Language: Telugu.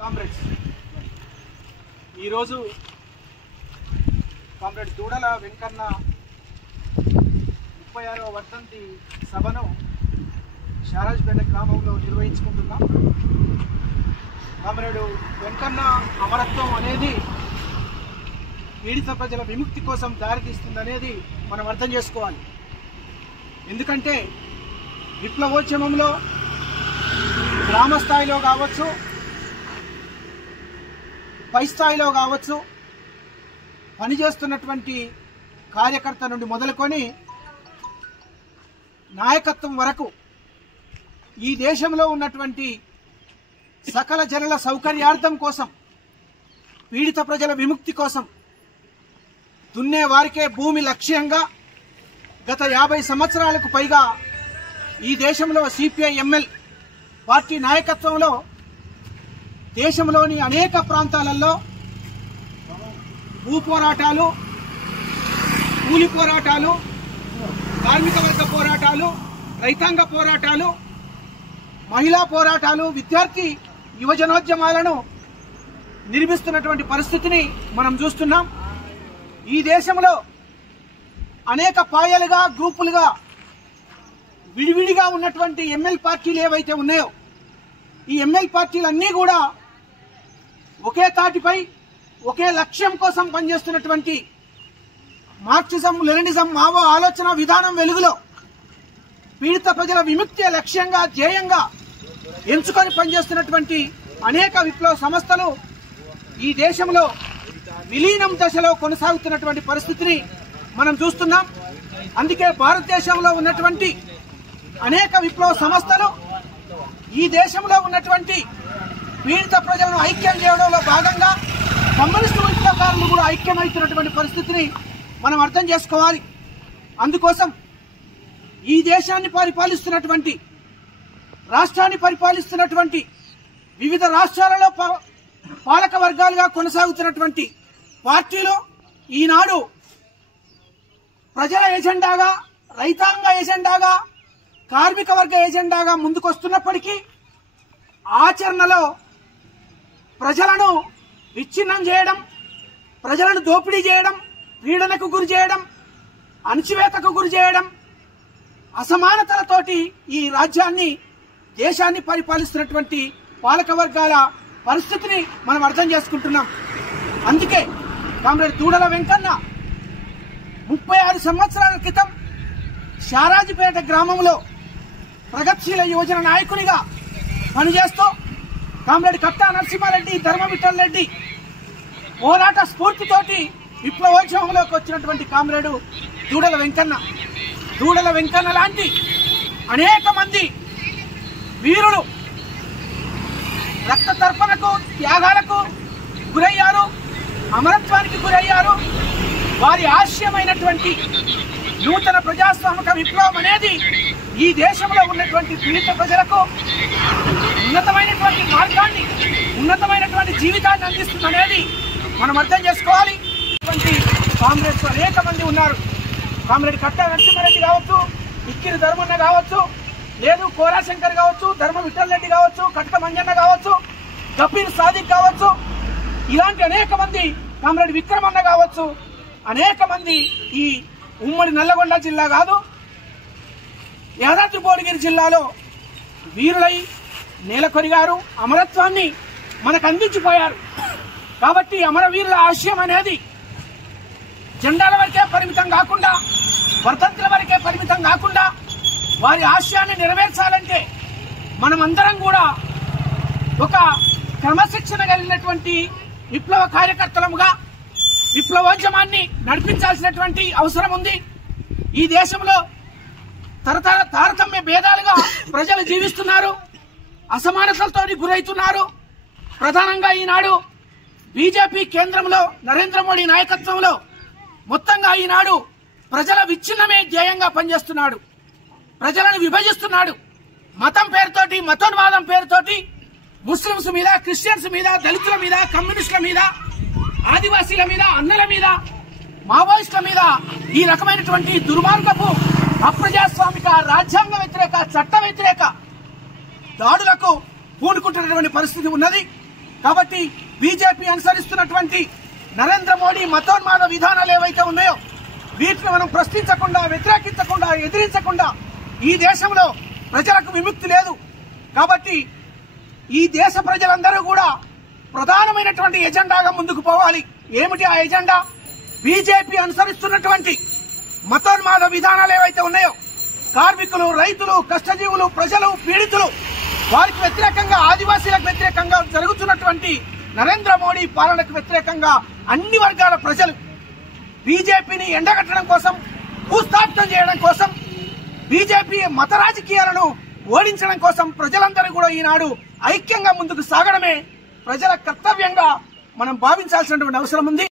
కామ్రేడ్స్ ఈరోజు కామ్రేడ్ దూడల వెంకన్న 36వ వర్ధంతి సభను శారాజ్పేట గ్రామంలో నిర్వహించుకుంటున్నాం. కామ్రేడు వెంకన్న అమరత్వం అనేది పీడిత ప్రజల విముక్తి కోసం దారితీస్తుందనేది మనం అర్థం చేసుకోవాలి. ఎందుకంటే విప్లవోద్యమంలో గ్రామ స్థాయిలో కావచ్చు, పై స్థాయిలో కావచ్చు, పనిచేస్తున్నటువంటి కార్యకర్త నుండి మొదలుకొని నాయకత్వం వరకు ఈ దేశంలో ఉన్నటువంటి సకల జనుల సౌకర్యార్థం కోసం, పీడిత ప్రజల విముక్తి కోసం దున్నే వారికే భూమి లక్ష్యంగా గత 50 సంవత్సరాలకు పైగా ఈ దేశంలో సిపిఐ-ఎంఎల్ పార్టీ నాయకత్వంలో దేశంలోని అనేక ప్రాంతాలలో భూ పోరాటాలు, కూలి పోరాటాలు, కార్మిక వర్గ పోరాటాలు, రైతాంగ పోరాటాలు, మహిళా పోరాటాలు, విద్యార్థి యువజనోద్యమాలను నిర్మిస్తున్నటువంటి పరిస్థితిని మనం చూస్తున్నాం. ఈ దేశంలో అనేక పాయలుగా, గ్రూపులుగా, విడివిడిగా ఉన్నటువంటి ఎంఎల్ పార్టీలు ఏవైతే ఉన్నాయో ఈ ఎంఎల్ పార్టీలన్నీ కూడా ఒకే తాటిపై ఒకే లక్ష్యం కోసం పనిచేస్తున్నటువంటి మార్క్సిజం, లెనినిజం, మావో ఆలోచన విధానం వెలుగులో పీడిత ప్రజల విముక్తి లక్ష్యంగా, ధ్యేయంగా ఎంచుకొని పనిచేస్తున్నటువంటి అనేక విప్లవ సంస్థలు ఈ దేశంలో విలీనం దశలో కొనసాగుతున్నటువంటి పరిస్థితిని మనం చూస్తున్నాం. అందుకే భారతదేశంలో ఉన్నటువంటి అనేక విప్లవ సంస్థలు ఈ దేశంలో ఉన్నటువంటి పీడిత ప్రజలను ఐక్యం చేయడంలో భాగంగా కమ్యూనిస్టు విప్లవకారులు కూడా ఐక్యమవుతున్నటువంటి పరిస్థితిని మనం అర్థం చేసుకోవాలి. అందుకోసం ఈ దేశాన్ని పరిపాలిస్తున్నటువంటి, రాష్ట్రాన్ని పరిపాలిస్తున్నటువంటి, వివిధ రాష్ట్రాలలో పాలక వర్గాలుగా కొనసాగుతున్నటువంటి పార్టీలో ఈనాడు ప్రజల ఎజెండాగా, రైతాంగ ఎజెండాగా, కార్మిక వర్గ ఎజెండాగా ముందుకొస్తున్నప్పటికీ ఆచరణలో ప్రజలను విచ్ఛిన్నం చేయడం, ప్రజలను దోపిడీ చేయడం, పీడనకు గురి చేయడం, అణచివేతకు గురి చేయడం, అసమానతలతోటి ఈ రాజ్యాన్ని, దేశాన్ని పరిపాలిస్తున్నటువంటి పాలక వర్గాల పరిస్థితిని మనం అర్థం చేసుకుంటున్నాం. అందుకే కామ్రేడ్ దూడల వెంకన్న 36 సంవత్సరాల క్రితం శారాజిపేట గ్రామంలో ప్రగతిశీల యువజన నాయకునిగా పనిచేస్తూ కామ్రేడ్ కట్టా నరసింహారెడ్డి, ధర్మవిఠల్ రెడ్డి పోరాట స్ఫూర్తితోటి విప్లవోద్యమంలోకి వచ్చినటువంటి కామ్రేడు దూడల వెంకన్న. దూడల వెంకన్న లాంటి అనేక మంది వీరులు రక్త తర్పణకు, త్యాగాలకు గురయ్యారు, అమరత్వానికి గురయ్యారు. వారి ఆశయమైనటువంటి నూతన ప్రజాస్వామిక విప్లవం అనేది ఈ దేశంలో ఉన్నటువంటి పీడిత ప్రజలకు ఉన్నతమైనటువంటి మార్గాన్ని, ఉన్నతమైనటువంటి జీవితాన్ని అందిస్తుందనేది మనం అర్థం చేసుకోవాలి. కామ్రేడ్స్ అనేక మంది ఉన్నారు. కామ్రేడ్ కట్టా నరసింహారెడ్డి కావచ్చు, ఇక్కిరి ధర్మన్న కావచ్చు, లేదు కోరాశంకర్ కావచ్చు, ధర్మ విఠల్ రెడ్డి కావచ్చు, కట్ట మంజన్న కావచ్చు, గఫీర్ సాదిక్ కావచ్చు, ఇలాంటి అనేక మంది, కామ్రేడ్ విక్రమన్న కావచ్చు, అనేక మంది ఈ ఉమ్మడి నల్లగొండ జిల్లా కాదు, యాదాద్రి భువనగిరి జిల్లాలో వీరులై నేలకొరిగారు, అమరత్వాన్ని మనకు అందించిపోయారు. కాబట్టి అమరవీరుల ఆశయం అనేది జెండాల వరకే పరిమితం కాకుండా, వర్ధంతుల వరకే పరిమితం కాకుండా, వారి ఆశయాన్ని నెరవేర్చాలంటే మనమందరం కూడా ఒక క్రమశిక్షణ కలిగినటువంటి విప్లవ కార్యకర్తలముగా విప్లవోద్యమాన్ని నడిపించాల్సినటువంటి అవసరం ఉంది. ఈ దేశంలో తారతమ్య భేదాలుగా ప్రజలు జీవిస్తున్నారు, అసమానతలతో గురవుతున్నారు. ప్రధానంగా ఈనాడు బీజేపీ కేంద్రంలో నరేంద్ర మోడీ నాయకత్వంలో మొత్తంగా ఈనాడు ప్రజల విచ్ఛిన్నమే ధ్యేయంగా పనిచేస్తున్నాడు, ప్రజలను విభజిస్తున్నాడు. మతం పేరుతోటి, మతోన్మాదం పేరుతోటి ముస్లింస్ మీద, క్రిస్టియన్స్ మీద, దళితుల మీద, కమ్యూనిస్టుల మీద, ఆదివాసీల మీద, అన్నల మీద, మావోయిస్టుల మీద ఈ రకమైనటువంటి దుర్మార్గపు, అప్రజాస్వామిక, రాజ్యాంగ వ్యతిరేక, చట్ట వ్యతిరేక దాడులకు పూనుకుంటున్నటువంటి పరిస్థితి ఉన్నది. కాబట్టి బీజేపీ అనుసరిస్తున్నటువంటి నరేంద్ర మోడీ మతోన్మాద విధానాలు ఏవైతే ఉన్నాయో వీటిని మనం ప్రశ్నించకుండా, వ్యతిరేకించకుండా, ఎదిరించకుండా ఈ దేశంలో ప్రజలకు విముక్తి లేదు. కాబట్టి ఈ దేశ ప్రజలందరూ కూడా ప్రధానమైనటువంటి ఎజెండాగా ముందుకు పోవాలి. ఏమిటి ఆ ఎజెండా? బీజేపీ అనుసరిస్తున్నటువంటి మతోన్మాద విధానాలు ఏవైతే ఉన్నాయో కార్మికులు, రైతులు, కష్టజీవులు, ప్రజలు, పీడితులు వారికి వ్యతిరేకంగా, ఆదివాసీలకు వ్యతిరేకంగా జరుగుతున్నటువంటి నరేంద్ర మోడీ పాలనకు వ్యతిరేకంగా అన్ని వర్గాల ప్రజలు బీజేపీని ఎండగట్టడం కోసం, భూస్థాపితం చేయడం కోసం, బీజేపీ మత రాజకీయాలను ఓడించడం కోసం ప్రజలందరూ కూడా ఈనాడు ఐక్యంగా ముందుకు సాగడమే ప్రజల కర్తవ్యంగా మనం భావించాల్సినటువంటి అవసరం ఉంది.